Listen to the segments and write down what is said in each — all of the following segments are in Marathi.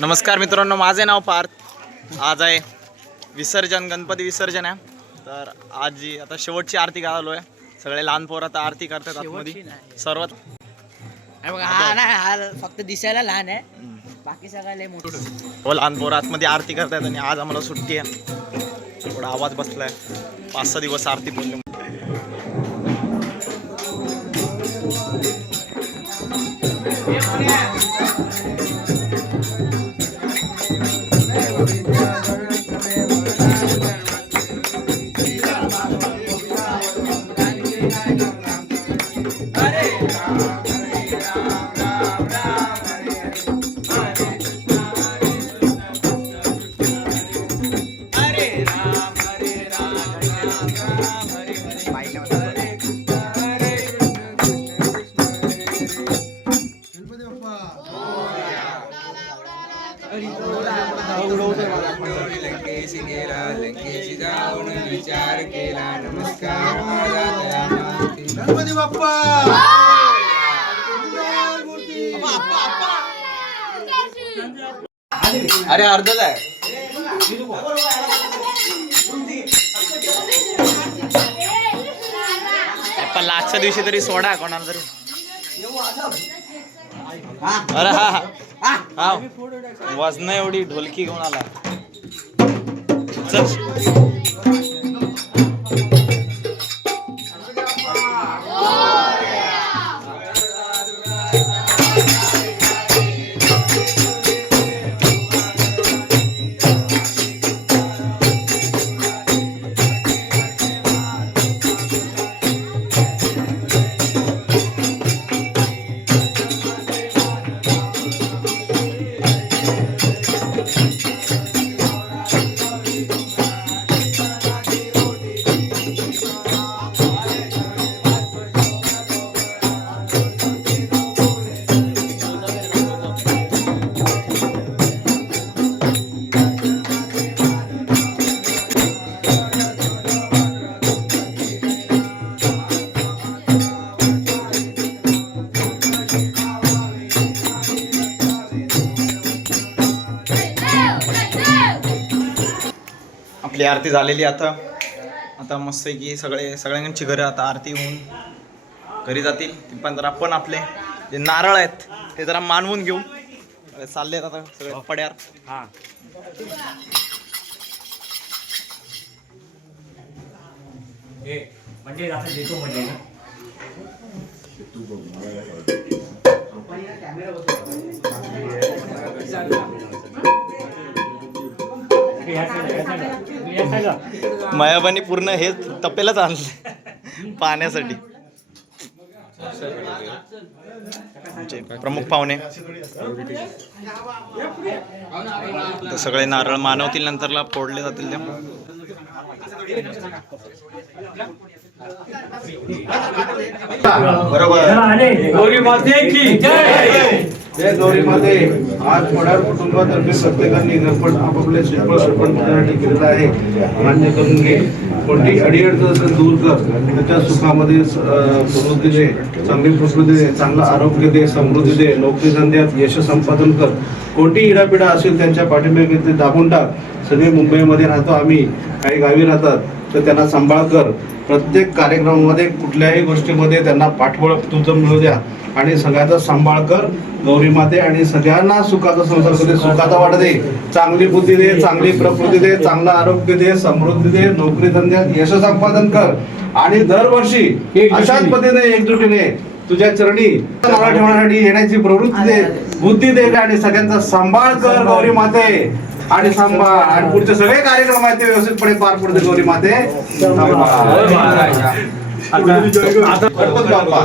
नमस्कार मित्रांनो, माझे नाव पार्थ। आज आहे विसर्जन, गणपती विसर्जन आहे। तर आज आता शेवटची आरती घाललो आहे। सगळे लहान पोरं आता आरती करतात आतमध्ये सर्वात। हा फक्त दिसायला लहान आहे, बाकी सगळे मोठे हो, लहान पोरं आतमध्ये आरती करतात आणि आज आम्हाला सुट्टी आहे। थोडा आवाज बसलाय, 5-6 दिवस आरती बोलले। लंकेशी गेला, लंकेशी जाऊन विचार केला, नमस्कार गणपती बाप्पा। अरे अर्धच आहे। पण लास्टच्या दिवशी तरी सोडा कोणाला तरी। अरे हा वजन एवढी ढोलकी घेऊन आला। चल आपली आरती झालेली। आता मस्त की सगळ्यांची घरं आता आरती होऊन घरी जातील। पण जरा आपण आपले जे नारळ आहेत ते जरा मानवून घेऊ चालले आता सगळे पड्यार। मायाबानी पूर्ण हे तपेलाच आणले पाहण्यासाठी। प्रमुख पाहुणे तर सगळे नारळ मानवतील, नंतरला फोडले जातील। गौरी माते की जय। गौरी माते। आज पडार कुटुंबातर्फे प्रत्येकाने गणपत आपापल्या श्रीफळ अर्पण करण्यासाठी केलेलं आहे, मान्य करून घे। कोणती अडीअडचण असेल दूर कर, त्याच्या सुखामध्ये समृद्धी दे, चांगली प्रकृती दे, चांगलं आरोग्य दे, समृद्धी दे, नोकरी धंद्यात यश संपादन कर। कोणती इडापिडा असेल त्यांच्या पाठीमागे ते दाबून टाक। सगळे मुंबईमध्ये राहतो आम्ही, काही गावी राहतात, तर त्यांना सांभाळ कर। प्रत्येक कार्यक्रमामध्ये कुठल्याही गोष्टीमध्ये त्यांना पाठबळ तुझं मिळू द्या आणि सगळ्याचा सांभाळ कर गौरी माते। आणि सगळ्यांना सुखाचा संसार दे, सुखाचा वाटा दे, चांगली बुद्धी दे, चांगली प्रकृती दे, चांगलं आरोग्य दे, समृद्धी दे, नोकरी धंद्यात यश संपादन कर। आणि दरवर्षी अशाच पद्धतीने एकजुटीने तुझ्या चरणी नारळ ठेवण्यासाठी येण्याची प्रवृत्ती दे, बुद्धी दे आणि सगळ्यांचा सांभाळ कर गौरी माते। आणि सांभाळ आणि पुढचे सगळे कार्यक्रम आहेत ते व्यवस्थितपणे पार पडते गौरी माते।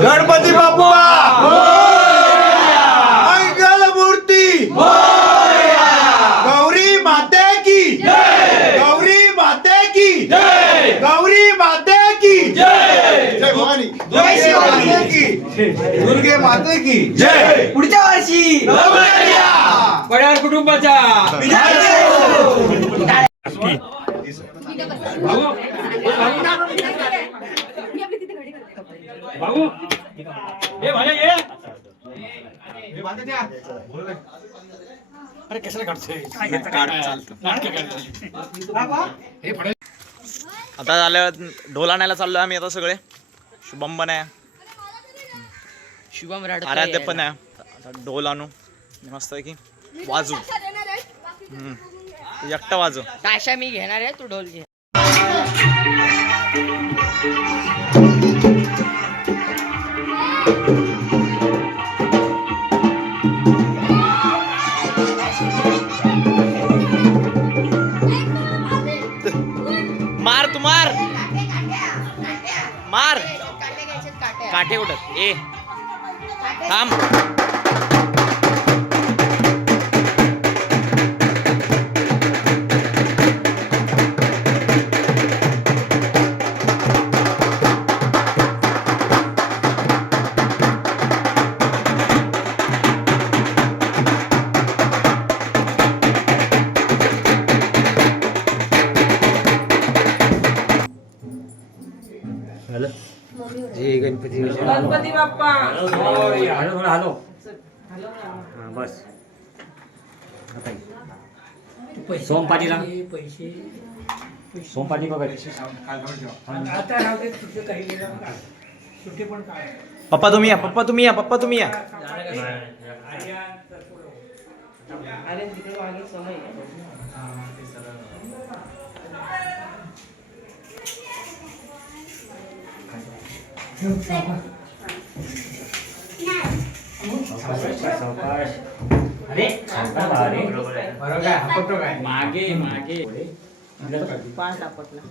गणपती बाप्पा मंगल मूर्ती, गौरी माते की जय, गौरी माते की जय, गौरी माते की जय, जय भवानी, जय शिवानी की, दुर्गे माते की जय। पुढच्या वर्षी पड्यार कुटुंबाच्या भाऊ ये भाई ये अरे कशाला काढतोय काढ, चालतं. नाटकं काढतोय. आता झालं ढोल आणायला चाललोय आम्ही आता सगळे. शुभम पण आहे, शुभम रडतोय आराध्य पण यायला. आहे. आता ढोल आणू मस्त की वाजू. एकटा वाजू. ताशा मी घेणार आहे, तू ढोल घे. मार तू मार मार. काटे घ्यायचे, काटे. काठे कुठं ए थांब. गणपती बाप्पा हॅलो बस सोमपाटीला सोमपाटी बघा पप्पा तुम्ही या, पप्पा तुम्ही या, पप्पा तुम्ही या. अरे मागे मागे पाच सापडला.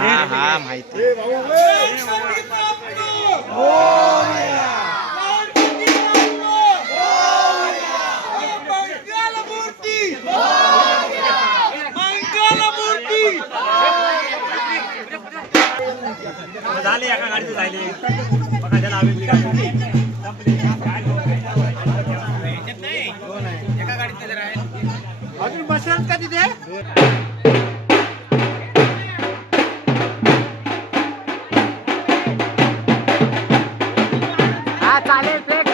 हा हा माहिती झाले एका गाडीचं झाले बघा त्याला आम्ही गाडी अजून बसेल का तिथे हा चालेल प्लेट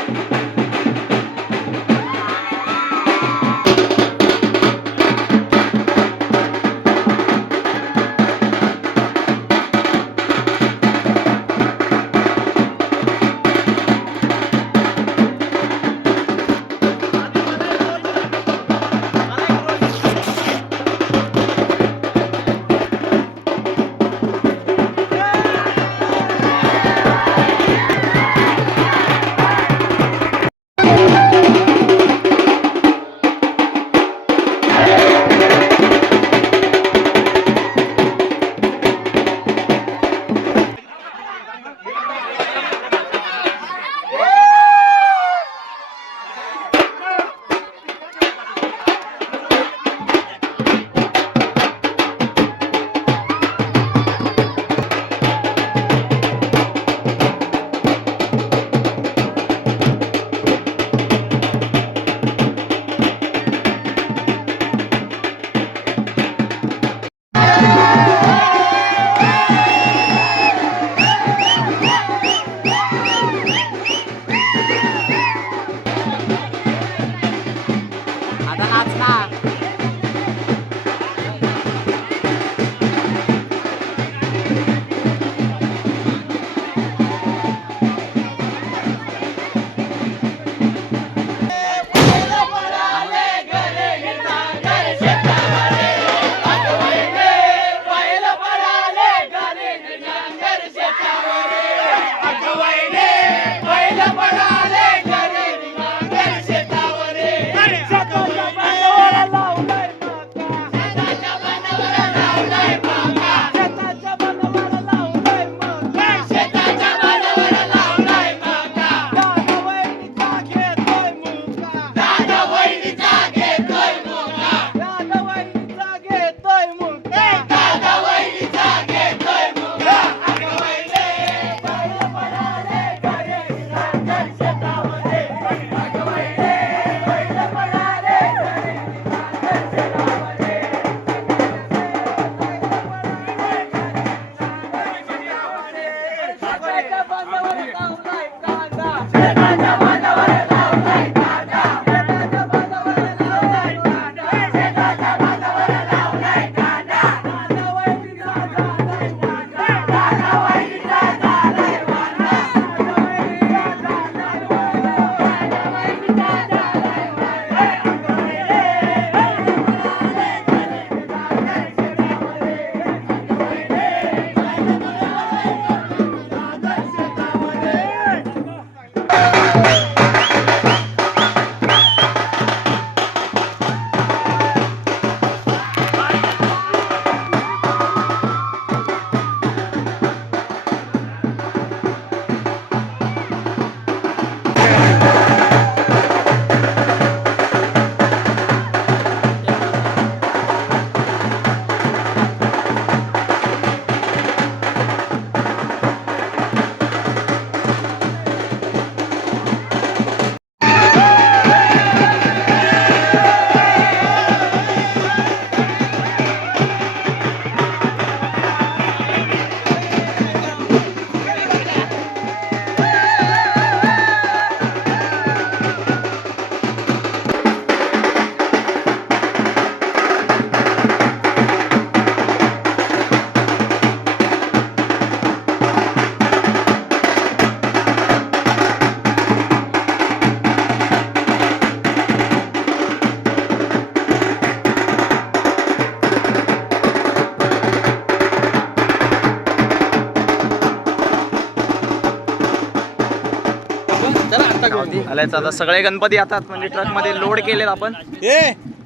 चालायचं आता सगळे गणपती आता म्हणजे ट्रक मध्ये लोड केलेत आपण.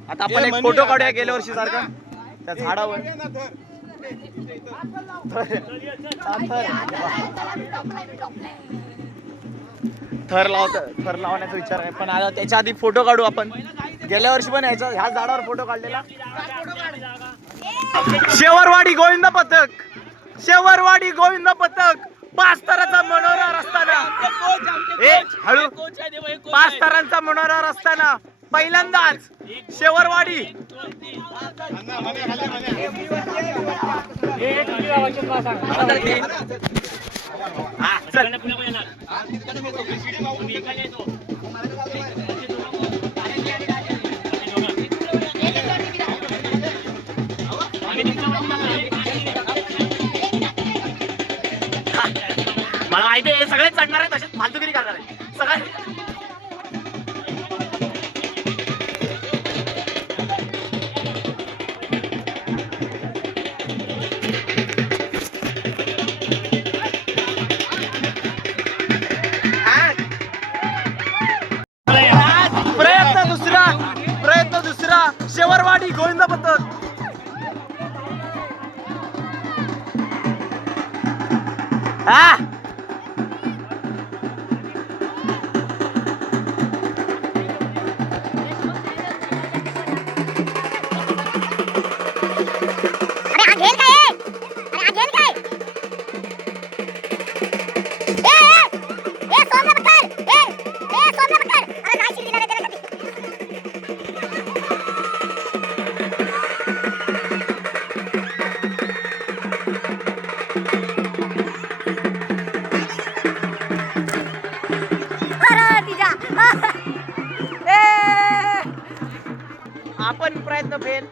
आता आपण एक फोटो काढूया गेल्या वर्षी सारखा त्या झाडावर. थर लावण्याचा विचार आहे पण आता त्याच्या आधी फोटो काढू आपण. गेल्या वर्षी पण यायचा ह्या झाडावर फोटो काढलेला. शेवरवाडी गोविंद पथक, शेवरवाडी गोविंद पथक 5 ताराचा मनोरा रस्ताना हळू 5 तारांचा मनोरा रस्ताना पहिल्यांदाच शेवरवाडी. मला माहिती आहे सगळेच चढणार आहे तसेच फालतुगिरी करणार आहे सगळे. प्रयत्न दुसरा शेवरवाडी गोविंद पथक. आपण प्रयत्न फेल.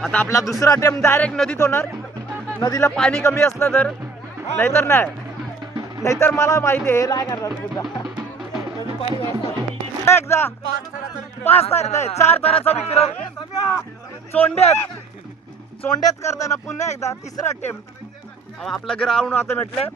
आता आपला दुसरा अटेम्प्ट डायरेक्ट नदीत होणार. नदीला पाणी कमी असलं तर, नाहीतर मला माहिती आहे नाही करणार सुद्धा. एकदा 5 तार नाही 4 ताराचा विक्रम चोंड्यात करताना पुन्हा एकदा तिसरा अटेम्प्ट. आपलं ग्राउंड आता म्हटलं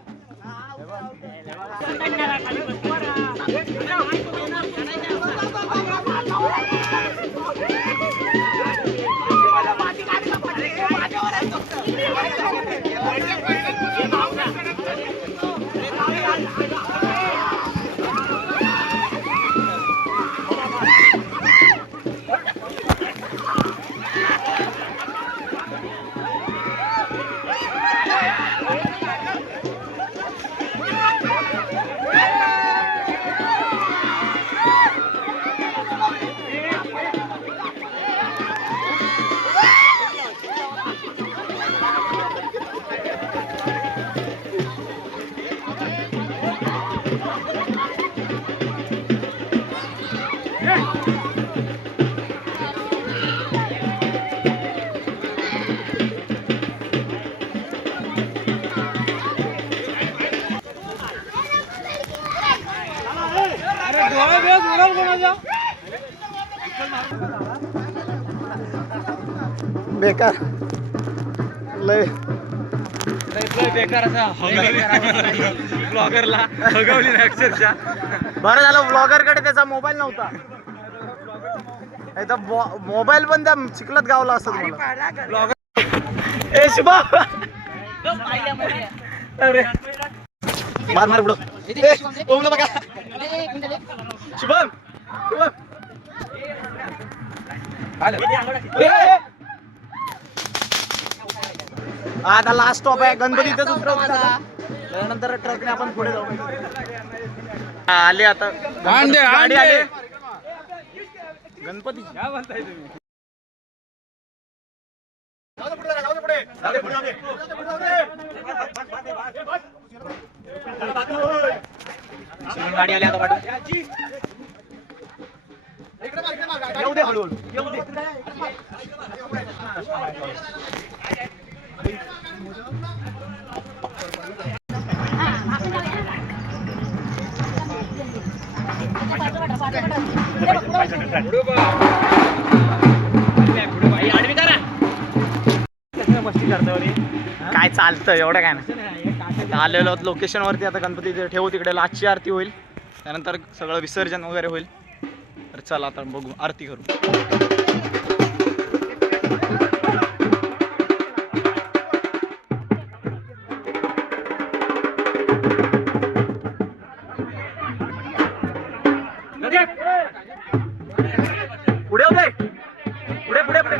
बेकार लय बेकार असा ब्लॉगरला हगवली ना अक्षरशः. बरं झालं ब्लॉगर कडे त्याचा मोबाईल नव्हता. मोबाईल पण त्या चिखलात गावला असत ब्लॉगर. ए शुभम अरे मार पुढं बघा शुभम आता लास्ट स्टॉप आहे गणपती. इथेच उतरवू त्यानंतर ट्रकने आपण पुढे जाऊ. आले आता गाडी आले गणपती. गाडी आली आता पाठवू. येऊ दे हळूहळू येऊ दे. काय चालतं एवढं काय नाही. आता आलेलो आहोत लोकेशन वरती. आता गणपती ठेवू तिकडे लास्टची आरती होईल, त्यानंतर सगळं विसर्जन वगैरे होईल. तर चला आता बघू, आरती करू. पुढे पुढे पुढे पुढे पुढे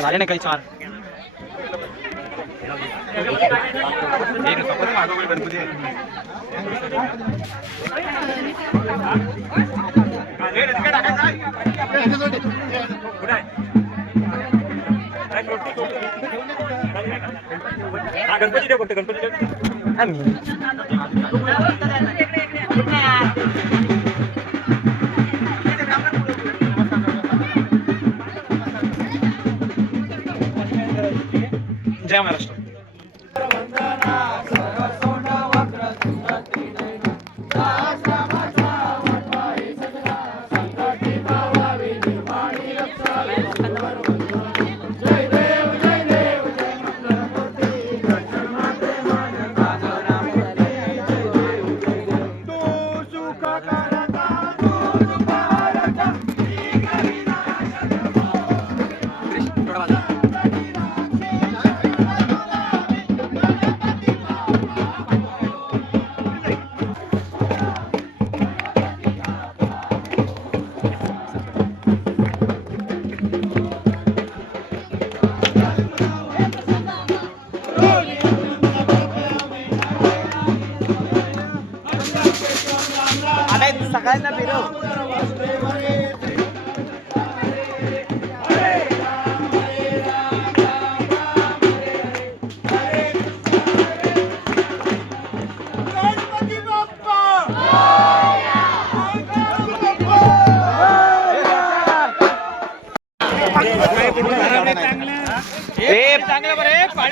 झाले नाही काही चार. गणपती ठेव, गणपती जय महाराष्ट्र. सगळ्यांना फिरव.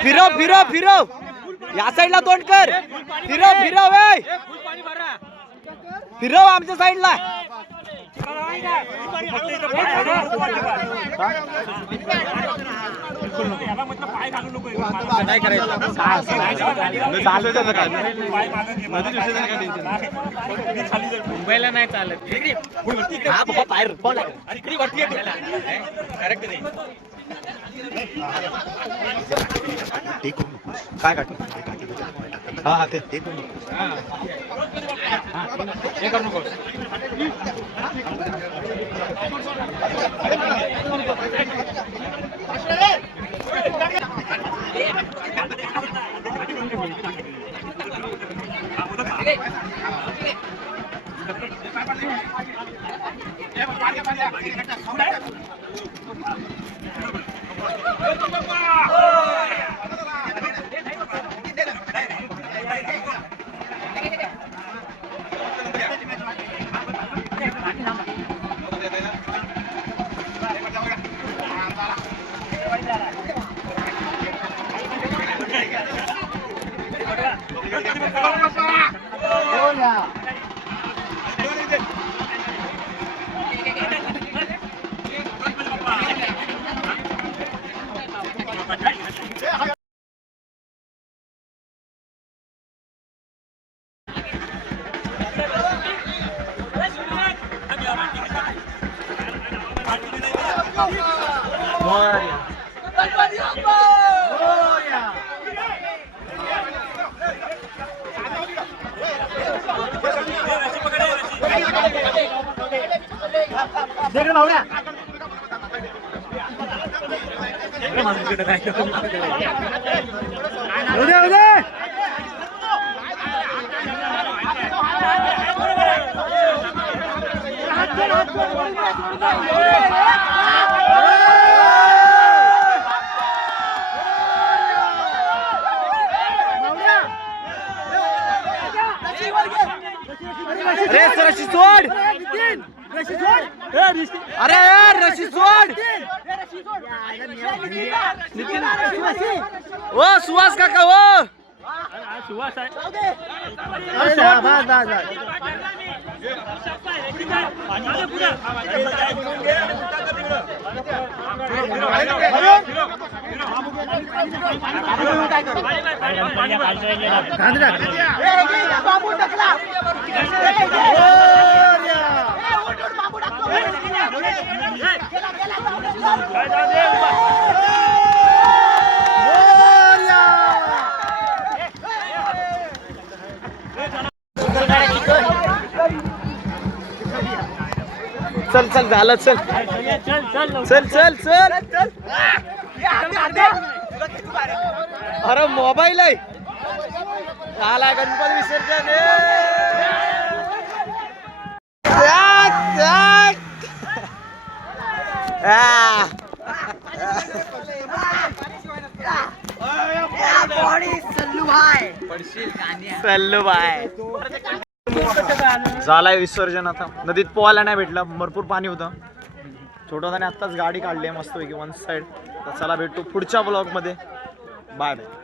फिरव फिरव फिरव, या साईडला तोंड कर. फिरव फिरव फिरव आमच्या साईडला. काय करायचं मुंबईला नाही चालत. काय काढ. हा हा ते हे करू नको. अरे रशी सोड. अरे यार रशी सोड. ओ सुहास काका ओ. सुवास आहे चल चल झालं चल चल चल चल. अरे मोबाईल आहे. झाला गणपती विसर्जन. सल्लू बाय. झालाय विसर्जन. आता नदीत पोहायला नाही भेटलं, भरपूर पाणी होतं. छोटं आत्ताच गाडी काढली आहे मस्तपैकी वन साइड. तर चला भेटू पुढच्या ब्लॉग मध्ये. Bye bye.